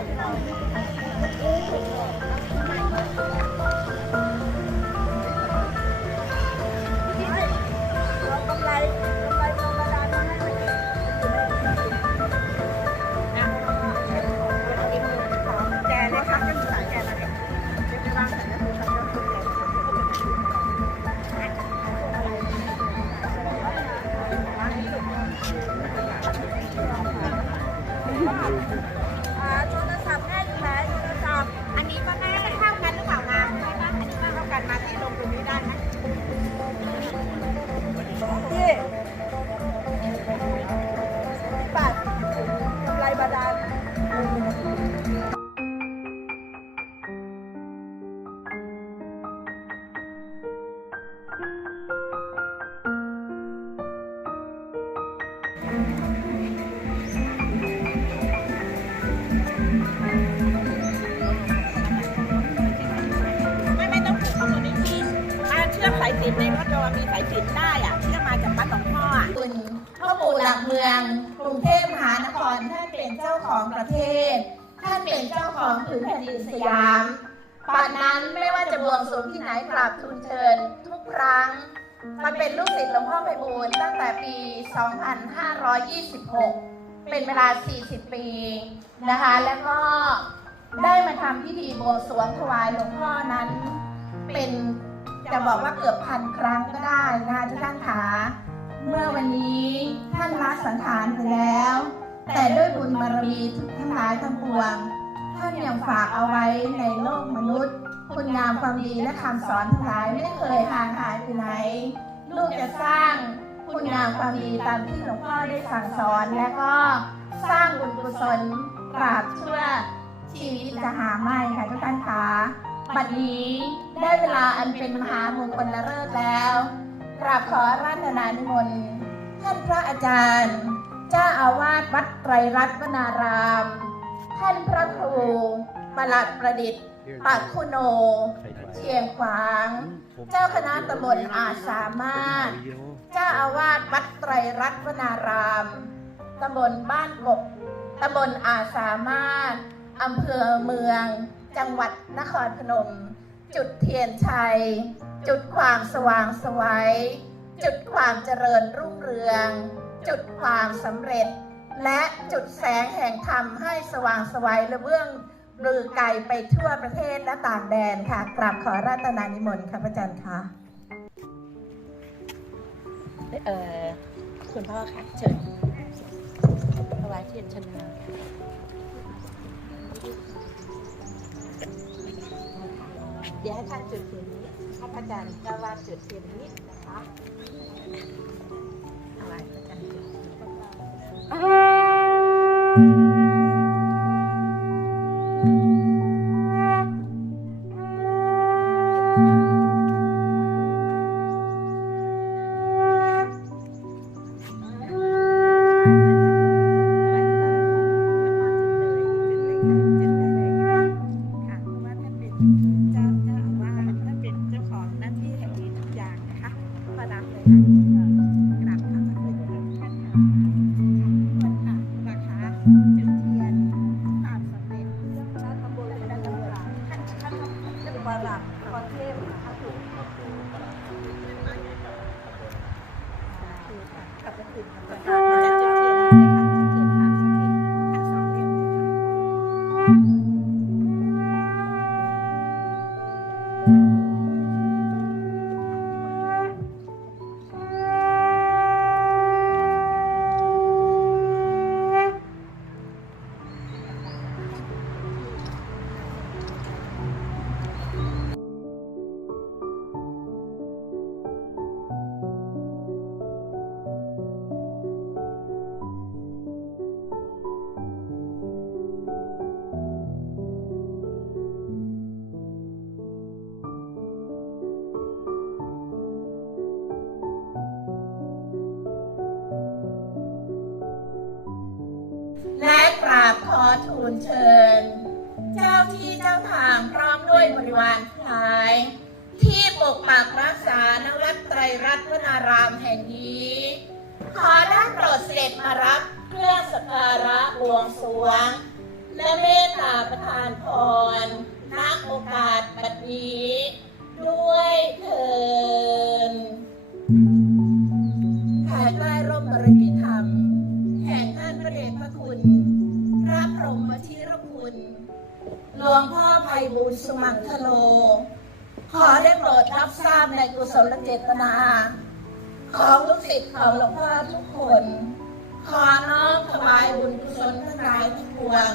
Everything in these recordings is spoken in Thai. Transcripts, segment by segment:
Thank you. สินในรถเรามีสายสินได้อะเชือมาจากวัดหลวงพ่ออะคุณพ่อปู่หลักเมือง กรุงเทพมหานครท่านเป็นเจ้าของประเทศ ท่านเป็นเจ้าของผืนแผ่นดินสยามป่านนั้นไม่ว่าจะบวงสรวงที่ไหนกราบทูลเชิญทุกครั้งมาเป็นลูกศิษย์หลวงพ่อไพบูลย์ตั้งแต่ปี 2526 เป็นเวลา 40 ปีนะคะ แล้วก็ได้มาทำพิธีบวงสรวงถวายหลวงพ่อนั้นเป็น จะบอกว่าเกือบพันครั้งก็ได้นะคะทุกท่านขาเมื่อวันนี้ท่านละสังขารไปแล้ว แต่ด้วยบุญบารมีทุกทั้งหลายทั้งปวง ท่านยังฝากเอาไว้ในโลกมนุษย์ คุณงามความดีและคำสอนทั้งหลายไม่เคยห่างหายไปไหน ลูกจะสร้างคุณงามความดีตามที่หลวงพ่อได้สั่งสอนและก็สร้างบุญกุศลตราบชั่วชีวิตจะหาไม่ค่ะทุกท่านคะ บัดนี้ได้เวลาอันเป็นมหามงคลเลิศแล้ว กราบขอราชนานิมนต์ท่านพระอาจารย์ เจ้าอาวาสวัดไตรรัตนาราม ท่านพระครูประหลัดประดิษฐ์ปักคุโน เชียงขวาง เจ้าคณะตำบลอาสามารถ เจ้าอาวาสวัดไตรรัตนารามตำบลบ้านกบตำบลอาสามารถอำเภอเมือง จังหวัดนครพนม จุดเทียนชัย จุดความสว่างสวัยจุดความเจริญรุ่งเรือง จุดความสำเร็จ และจุดแสงแห่งธรรมให้สว่างสวัยและเบื้องรือไกลไปทั่วประเทศและต่างแดนค่ะ กราบขอราตนานิมนต์ค่ะพระอาจารย์ค่ะเอ่อคุณพ่อคะเชิญถวายเทียนชนมา เดี๋ยวให้ท่านจุดเทียนนี้ให้พระอาจารย์เจ้าวาดจุดเทียนนี้นะคะถวายพระอาจารย์จุดข ใต้ร่มบริมีธรรม แห่งท่านพระเดชพระคุณ พระพรหมธิรคุณ หลวงพ่อไพบุญสมังคโล ขอได้โปรดรับทราบในกุศลเจตนา ของลูกศิษย์ของหลวงพ่อทุกคน ขอน้อมถวายบุญกุศลทั้งหลายทุกงวง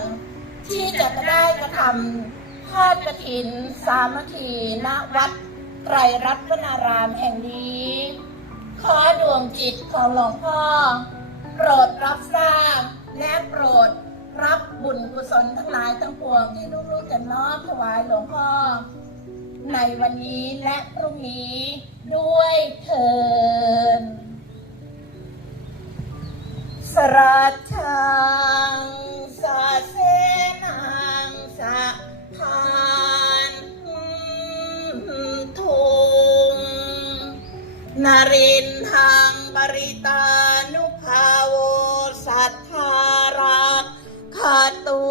ที่จะได้กระทำทอดกระถิน สามัคคีณวัดไตรรัตนารามแห่งนี้ ขอดวงจิตของหลวงพ่อ โปรดรับทราบ และโปรดรับบุญกุศลทั้งหลายทั้งปวงที่ลูกๆจะน้อมถวายหลวงพ่อ ในวันนี้และพรุ่งนี้ด้วยเถินสราชังสาเสนังสะทา นรินทางปริตานุภาโวสัทธารักขตู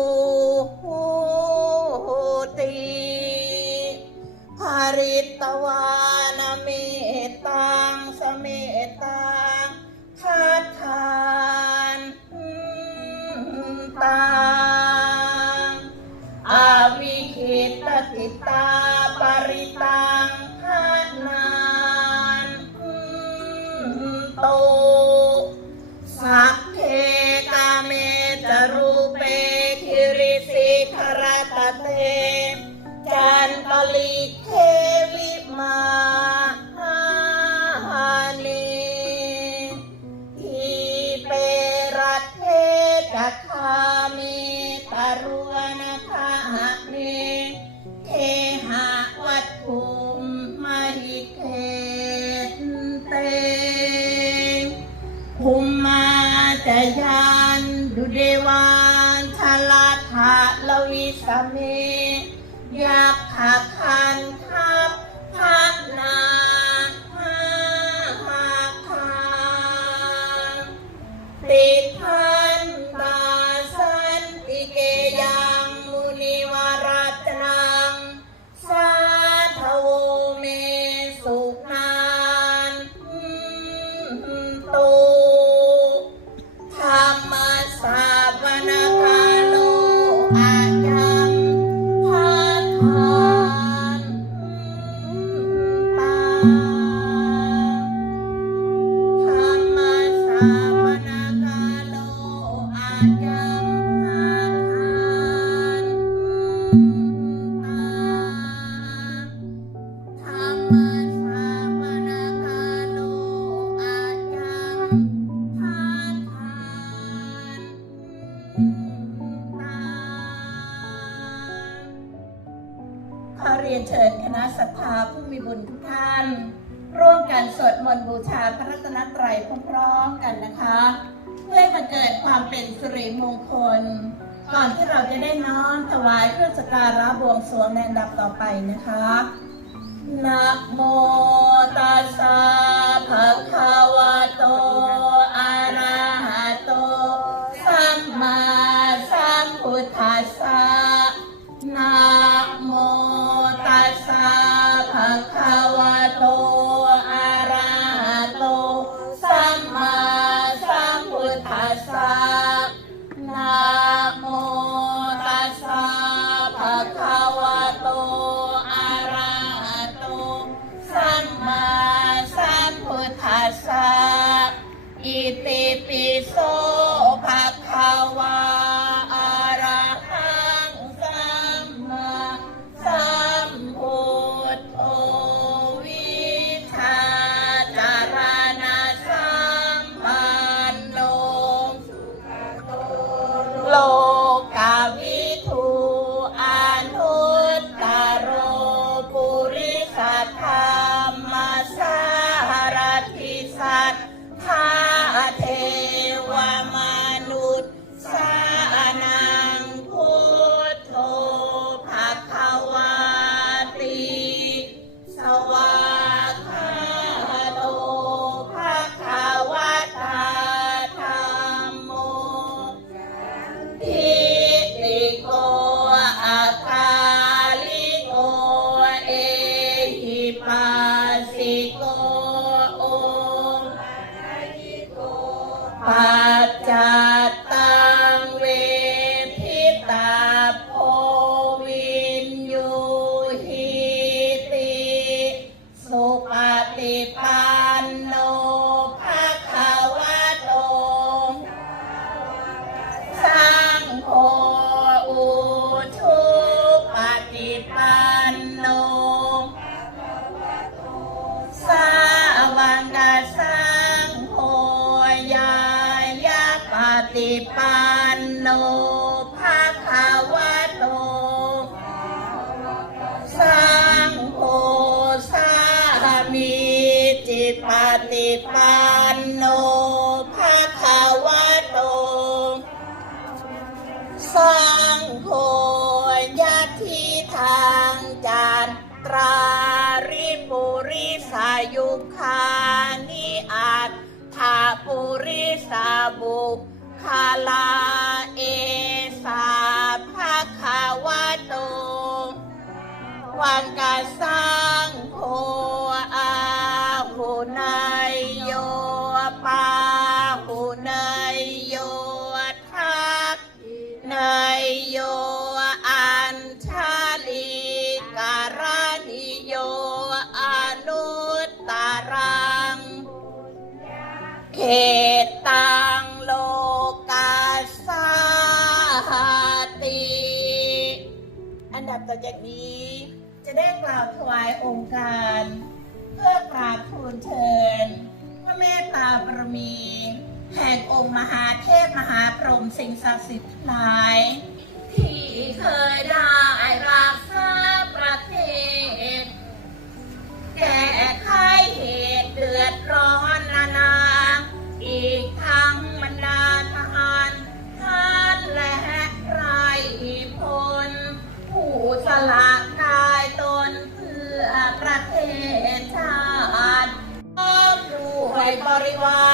วังกาสังโฆอาหุนายโยปาหุนายโยทักนายโยอันชาลิการานิโยอนุตตรังเข ได้กล่าวถวายองค์การ เพื่อกราบทูลเชิญพระเมตตาบรมี แห่งองค์มหาเทพมหาพรหมสิ่งศักดิ์สิทธิ์หลาย ที่เคยได้รักษาประเทศ แก้ไขเหตุเดือดร้อนนานา อีกทั้งบรรดาทหารท่านและใครพลผู้สลัก ริวาร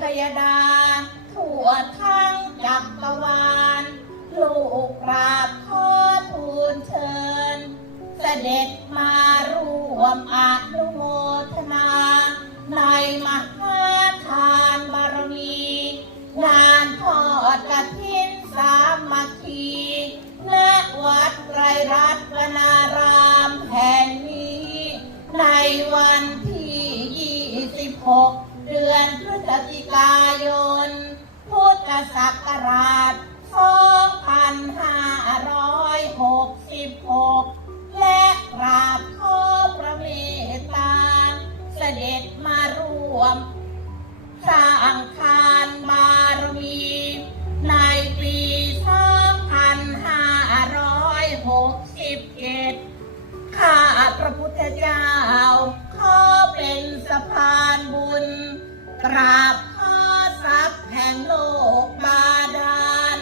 พยดาถั่วทั้งจักรวาล ลูกกราบขอทูลเชิญ เสด็จมาร่วมอนุโมทนา ในมหาทานบารมี งานทอดกระถินสามัคคีณวัดไตรรัตนารามแห่งนี้ ในวันที่ 26 เดือน ศจิกายน พุทธศักราช 2566 และกราบขอพระเมตตา เสด็จมาร่วม สร้างคานบารมี ในปี 2567 ราบขอทรัพย์แห่งโลกบาดาล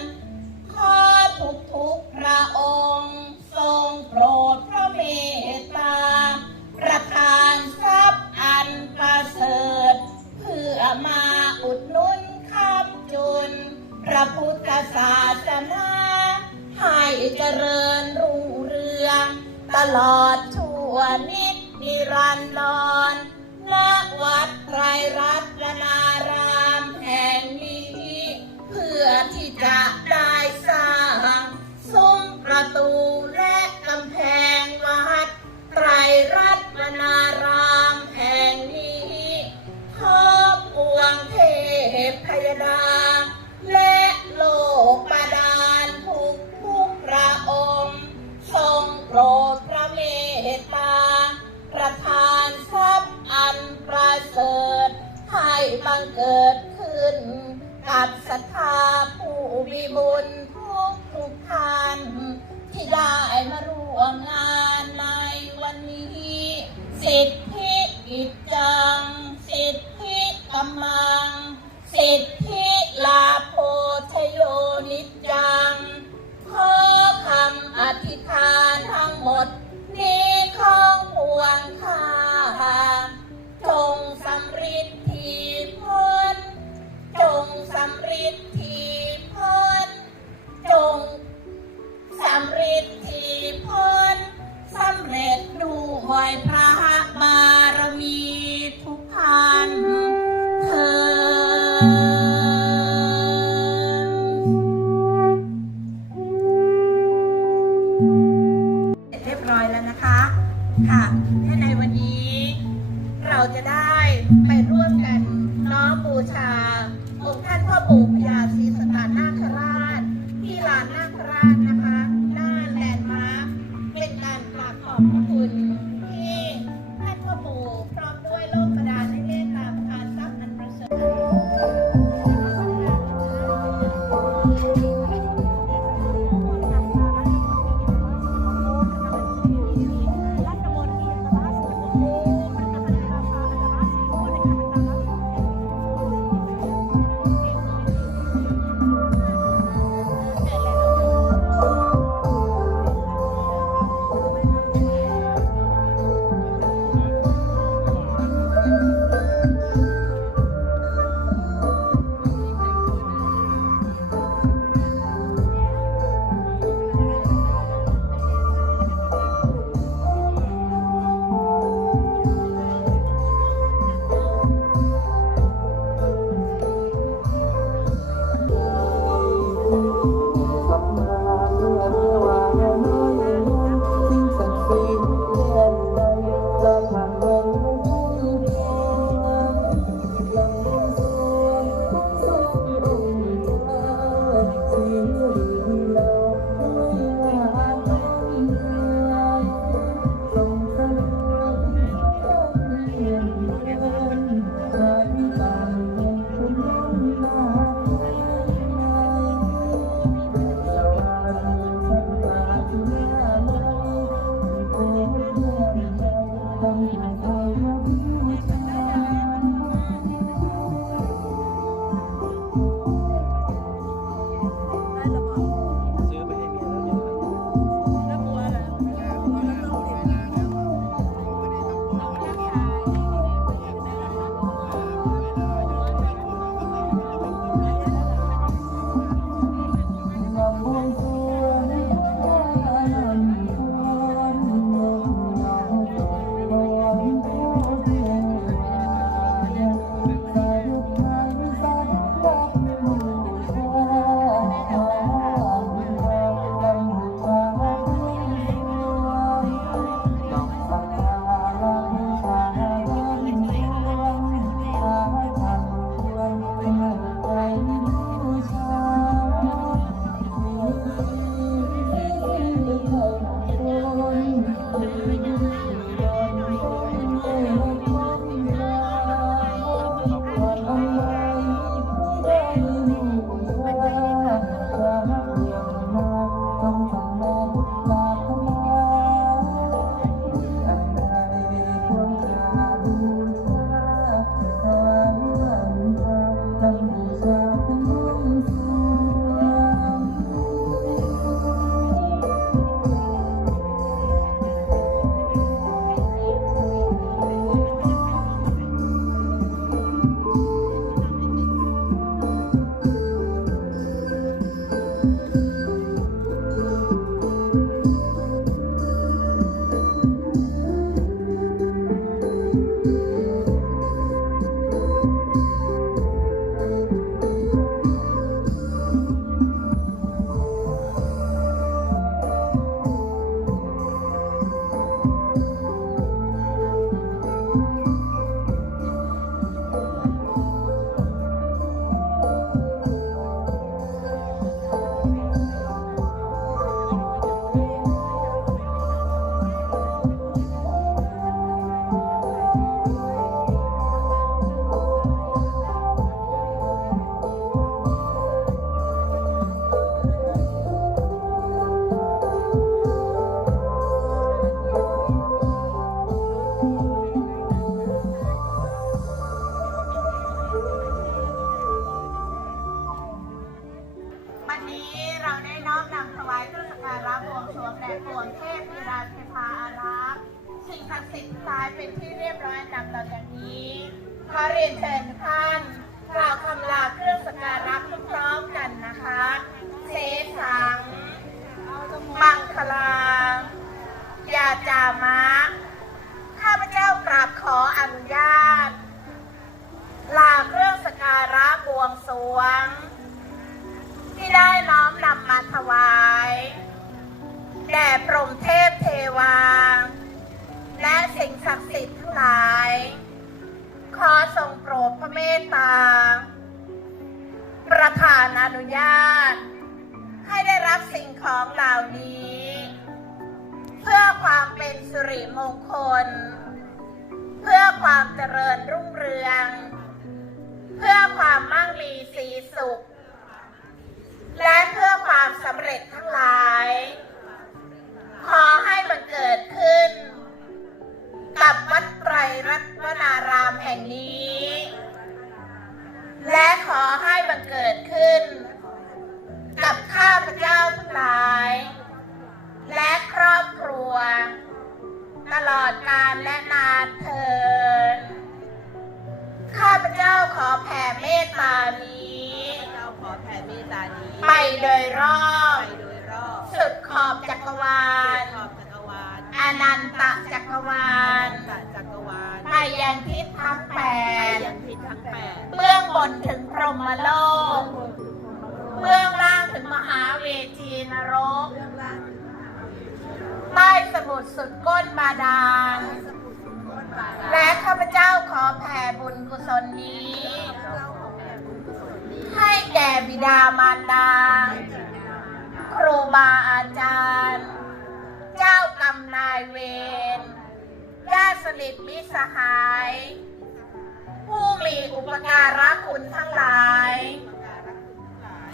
ขอทุกทุกพระองค์ ทรงโปรดพระเมตตา ประทานทรัพย์อันประเสริฐ เพื่อมาอุดหนุนคำจุน พระพุทธศาสนาให้เจริญรุ่งเรือง ตลอดชั่วนิดนิรันดรณวัดไตรรัต Yeah. mo วา และสิ่งศักดิ์สิทธิ์ทั้งหลาย ขอทรงโปรดพระเมตตา ประธานอนุญาต ให้ได้รับสิ่งของเหล่านี้ เพื่อความเป็นสิริมงคล เพื่อความเจริญรุ่งเรือง เพื่อความมั่งมีสีสุข และเพื่อความสำเร็จทั้งหลาย ขอให้มันเกิดขึ้น กับวัดไตรรัตนารามแห่งนี้ และขอให้มันเกิดขึ้น กับข้าพเจ้าทั้งหลาย และครอบครัว ตลอดกาลและนานเทินข้าพเจ้าขอแผ่เม โลก เบื้องล่างถึงมหาเวทีนรก ใต้สมุทรสุดก้นบาดาล และข้าพเจ้าขอแผ่บุญกุศลนี้ ให้แก่บิดามารดา ครูบาอาจารย์ เจ้ากรรมนายเวรญาติสนิทมิสหาย ผู้มีอุปการะคุณทั้งหลาย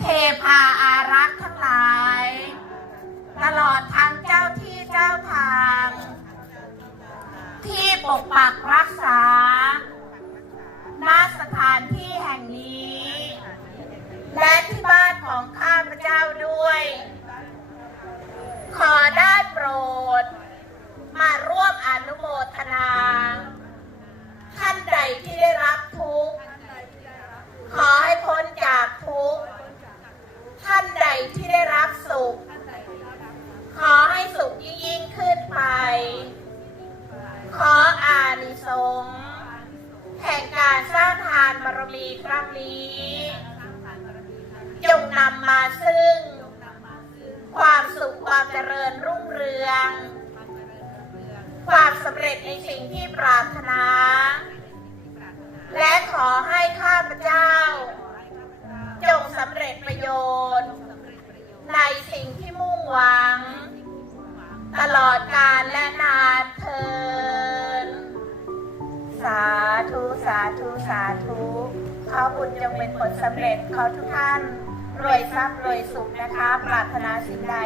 เทพาอารักษ์ทั้งหลาย ตลอดทั้งเจ้าที่เจ้าทาง ที่ปกปักรักษาณสถานที่แห่งนี้ และที่บ้านของข้าพเจ้าด้วย ขอได้โปรด มาร่วมอนุโมทนาท่าน ใดที่ได้รับทุกข์ขอให้พ้นจากทุกข์ท่านใดที่ได้รับสุข ขอให้สุขยิ่งยิ่งขึ้นไป ขออานิสงส์แห่งการสร้างทานบารมีครั้งนี้ จงนำมาซึ่ง ความสุขความเจริญรุ่งเรือง ความสำเร็จในสิ่งที่ปรารถนา และขอให้ข้าพเจ้า จงสำเร็จประโยชน์ ในสิ่งที่มุ่งหวัง ตลอดกาลและนานเทินสาธุสาธุสาธุขอบุญจงเป็นผลสำเร็จขอทุกท่านรวยทรัพย์รวยสุขนะคะ ปรารถนาสิ่งใด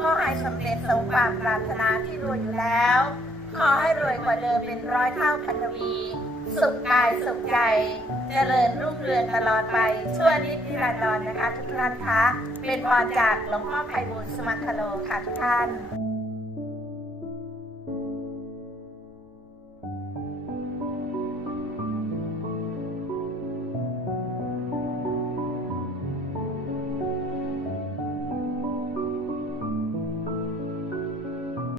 ก็ให้สำเร็จสมความปรารถนาที่รวยอยู่แล้ว ขอให้รวยกว่าเดิมเป็นร้อยเท่าพันทวี สุขกายสุขใจ เจริญรุ่งเรืองตลอดไป ชั่วนิดนิรันดรนะคะ ทุกท่านคะ เป็นพรจากหลวงพ่อไพบูลย์สมัคคโลค่ะทุกท่าน